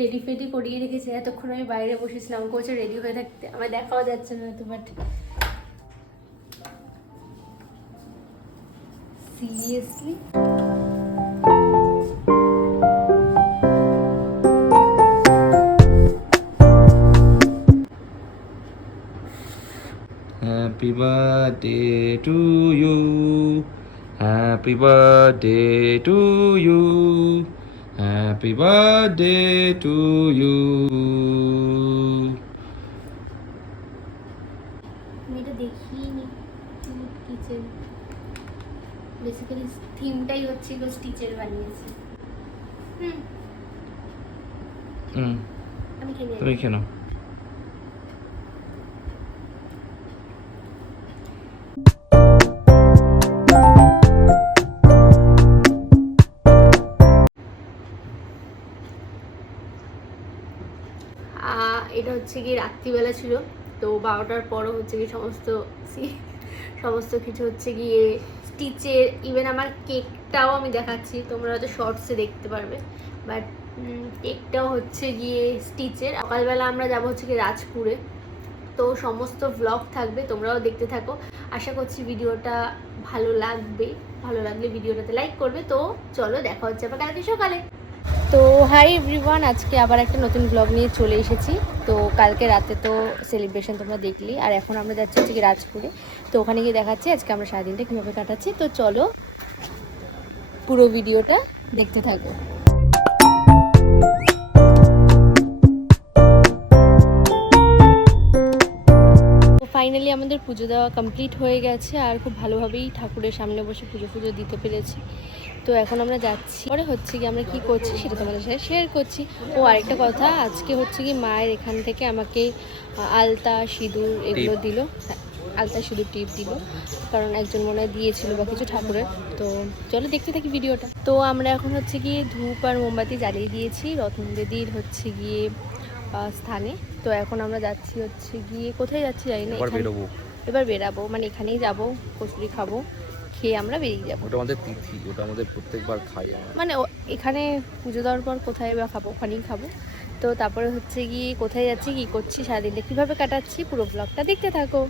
Ready ফেডি করিয়ে রেখেছে। এতক্ষণ আমি বাইরে বসেছিলাম, কোচে রেডি হয়ে থাকতে আমার দেখাও যাচ্ছে না তো, but seriously Happy birthday to you. Happy birthday to you. Happy birthday to you. আমি এটা দেখিনি। কিচেন বেসিক্যালি থিমটাই হচ্ছে এগুলো স্টিচের বানিয়েছে। আমি খেয়ে তুমি কেন? এটা হচ্ছে কি রাত্রিবেলা ছিল, তো 12টার পরও হচ্ছে কি সমস্ত কিছু হচ্ছে গিয়ে স্টিচের। ইভেন আমার কেকটাও আমি দেখাচ্ছি, তোমরা হয়তো শর্টসে দেখতে পারবে, বাট কেকটাও হচ্ছে গিয়ে স্টিচের। সকালবেলা আমরা যাবো হচ্ছে কি রাজপুরে, তো সমস্ত ব্লগ থাকবে, তোমরাও দেখতে থাকো। আশা করছি ভিডিওটা ভালো লাগবে, ভালো লাগলে ভিডিওটাতে লাইক করবে। তো চলো দেখা হচ্ছে আবার কালকে সকালে। তো হাই এভরিওয়ান, আজকে আবার একটা নতুন ব্লগ নিয়ে চলে এসেছি। তো কালকে রাতে তো সেলিব্রেশন তোমরা দেখলি, আর এখন আমরা যাচ্ছি হচ্ছে কি রাজপুরে। তো ওখানে গিয়ে দেখাচ্ছি আজকে আমরা সারাদিনটা কীভাবে কাটাচ্ছি। তো চলো পুরো ভিডিওটা দেখতে থাকো। ফাইনালি আমাদের পুজো দেওয়া কমপ্লিট হয়ে গেছে, আর খুব ভালোভাবেই ঠাকুরের সামনে বসে পুজো দিতে পেরেছি। তো এখন আমরা যাচ্ছি, পরে হচ্ছে কি আমরা কি করছি সেটা তোমাদের সাথে শেয়ার করছি। ও আরেকটা কথা, আজকে হচ্ছে কি মায়ের এখান থেকে আমাকে আলতা সিঁদুর এগুলো দিল, আলতা সিঁদুর টিপ দিল, কারণ একজন মনে হয় দিয়েছিল বা কিছু ঠাকুরের। তো চলো দেখতে থাকি ভিডিওটা। তো আমরা এখন হচ্ছে গিয়ে ধূপ আর মোমবাতি জ্বালিয়ে দিয়েছি রত্নবেদির হচ্ছে গিয়ে স্থানে। তো এখন আমরা যাচ্ছি হচ্ছে গিয়ে, কোথায় যাচ্ছি জানি না, এবার বেরাবো, মানে এখানেই যাবো, কচুরি খাবো, খেয়ে আমরা বেরিয়ে যাবো। ওটা আমাদের তিথি, ওটা আমাদের প্রত্যেকবার খাই, মানে এখানে পুজো দেওয়ার পর কোথায় বা খাবো, ওখানেই খাবো। তো তারপরে হচ্ছে গিয়ে কোথায় যাচ্ছি, কী করছি, সারাদিনটা কীভাবে কাটাচ্ছি, পুরো ব্লগটা দেখতে থাকো।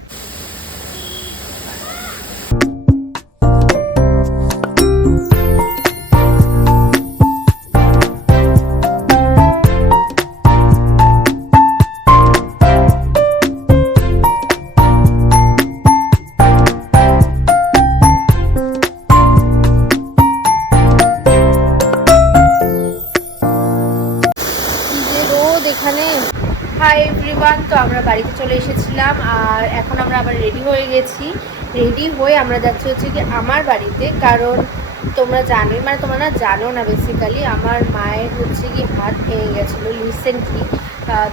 এখানে হাই এভরিওয়ান, তো আমরা বাড়িতে চলে এসেছিলাম, আর এখন আমরা আবার রেডি হয়ে গেছি। রেডি হয়ে আমরা যাচ্ছি হচ্ছে কি আমার বাড়িতে, কারণ তোমরা জানোই, মানে তোমরা না জানো না, বেসিক্যালি আমার মায়ের হচ্ছে কি হাত ভেঙে গেছিলো রিসেন্টলি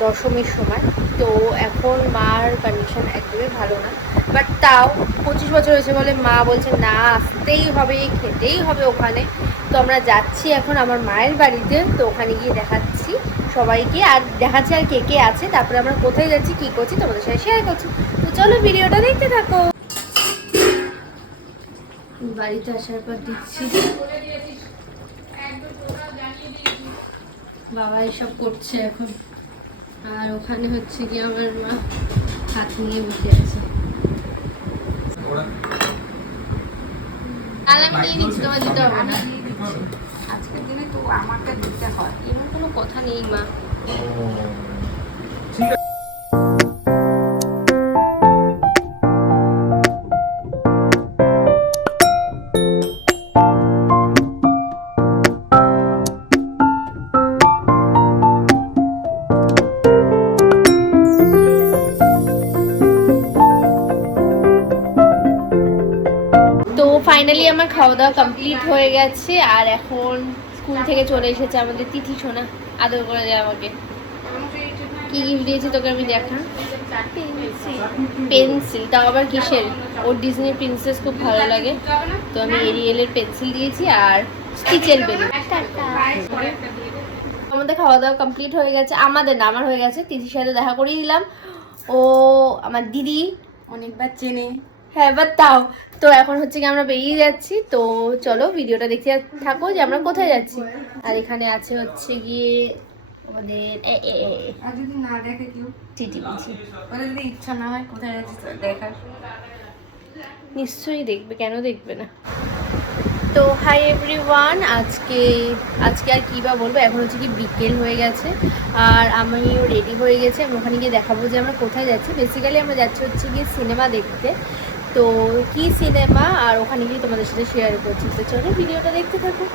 দশমীর সময়। তো এখন মার কন্ডিশন একদমই ভালো না, বাট তাও 25 বছর হয়েছে বলে মা বলছে না আসতেই হবে, খেতেই হবে ওখানে। তো আমরা যাচ্ছি এখন আমার মায়ের বাড়িতে, তো ওখানে গিয়ে দেখাচ্ছি সবাইকে, আর দেখাচ্ছি আর কে কে আছে, তারপরে আমরা কোথায় যাচ্ছি কী করছি তোমাদের সাথে শেয়ার করছি। তো চলো ভিডিওটা দেখতে থাকো। বাড়িতে আসার পর দেখছি বাবা এসব করছে এখন, আর ওখানে হচ্ছে কি আমার মা হাত নিয়ে বসে আছে। আমি নিয়ে নিচ্ছি, তোমার দিতে হবে না আজকের দিনে তো আমাকে দিতে হয়, এমন কোনো কথা নেই মা। ফাইনালি আমার খাওয়া দাওয়া কমপ্লিট হয়ে গেছে, আর এখন স্কুল থেকে চলে এসেছে আমাদের তিথি সোনা, আদর করে দেয় আমাকে। কি গিফট দিয়েছি তোকে আমি দেখা, পেন্সিল, তাও আবার কিসের, ওর ডিজনি প্রিন্সেস খুব ভালো লাগে, তো আমি এরিয়েলের পেন্সিল দিয়েছি আর স্টিচের বেলুন। আমাদের খাওয়া দাওয়া কমপ্লিট হয়ে গেছে, আমাদের না আমার হয়ে গেছে, তিথির সাথে দেখা করিয়ে দিলাম। ও আমার দিদি, অনেকবার চেনে, হ্যাঁ এবার তাও। তো এখন হচ্ছে কি আমরা বেরিয়ে যাচ্ছি, তো চলো ভিডিওটা দেখতে থাকো যে আমরা কোথায় যাচ্ছি। আর এখানে আছে হচ্ছে গিয়ে আমাদের আর যদি না দেখে কেউ, টিটি বলছি ওদের যদি ইচ্ছা না হয় কোথায় যাচ্ছে দেখার, নিশ্চয়ই দেখবে, কেন দেখবে না। তো হাই এভরিওয়ান, আজকে আর কী বা বলবো, এখন হচ্ছে কি বিকেল হয়ে গেছে আর আমিও রেডি হয়ে গেছি। আমি ওখানে গিয়ে দেখাবো যে আমরা কোথায় যাচ্ছি। বেসিক্যালি আমরা যাচ্ছি হচ্ছে গিয়ে সিনেমা দেখতে। তো কি সিনেমা আর ওখানে গিয়ে তোমাদের সাথে শেয়ার করছি। তো চলো ভিডিওটা দেখতে থাকো।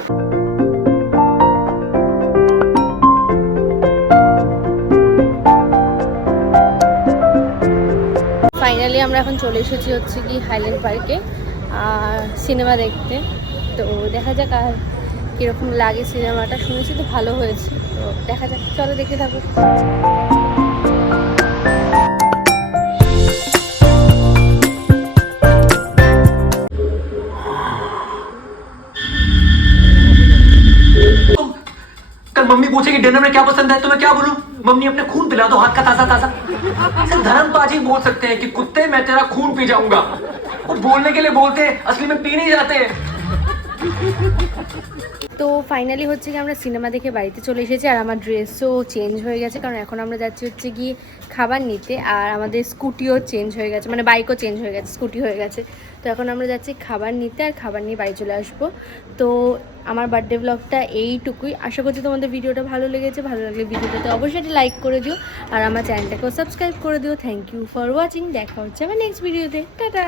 ফাইনালি আমরা এখন চলে এসেছি হচ্ছে কি হাইল্যান্ড পার্কে আর সিনেমা দেখতে। তো দেখা যাক আর কীরকম লাগে সিনেমাটা। শুনেছি তো ভালো হয়েছে, তো দেখা যাক, চলো দেখতে থাকো। कल मम्मी पूछेगी डिनर में क्या पसंद है तो मैं क्या बोलूं? मम्मी अपने खून पिला दो, हाथ का ताजा ताजा। सिर्फ धर्मबाजी बोल सकते हैं कि कुत्ते मैं तेरा खून पी जाऊंगा। वो बोलने के लिए बोलते हैं, असली में पी नहीं जाते हैं। তো ফাইনালি হচ্ছে কি আমরা সিনেমা দেখে বাড়িতে চলে এসেছি আর আমার ড্রেসও চেঞ্জ হয়ে গেছে, কারণ এখন আমরা যাচ্ছি হচ্ছে গিয়ে খাবার নিতে। আর আমাদের স্কুটিও চেঞ্জ হয়ে গেছে, মানে বাইকও চেঞ্জ হয়ে গেছে, স্কুটি হয়ে গেছে। তো এখন আমরা যাচ্ছি খাবার নিতে আর খাবার নিয়ে বাড়ি চলে আসবো। তো আমার বার্থডে ব্লগটা এইটুকুই। আশা করছি তোমাদের ভিডিওটা ভালো লেগেছে। ভালো লাগলে ভিডিওটাতে অবশ্যই লাইক করে দিও আর আমার চ্যানেলটাকেও সাবস্ক্রাইব করে দিও। Thank you for watching. দেখা হচ্ছে আমার নেক্সট ভিডিওতে। টাটা।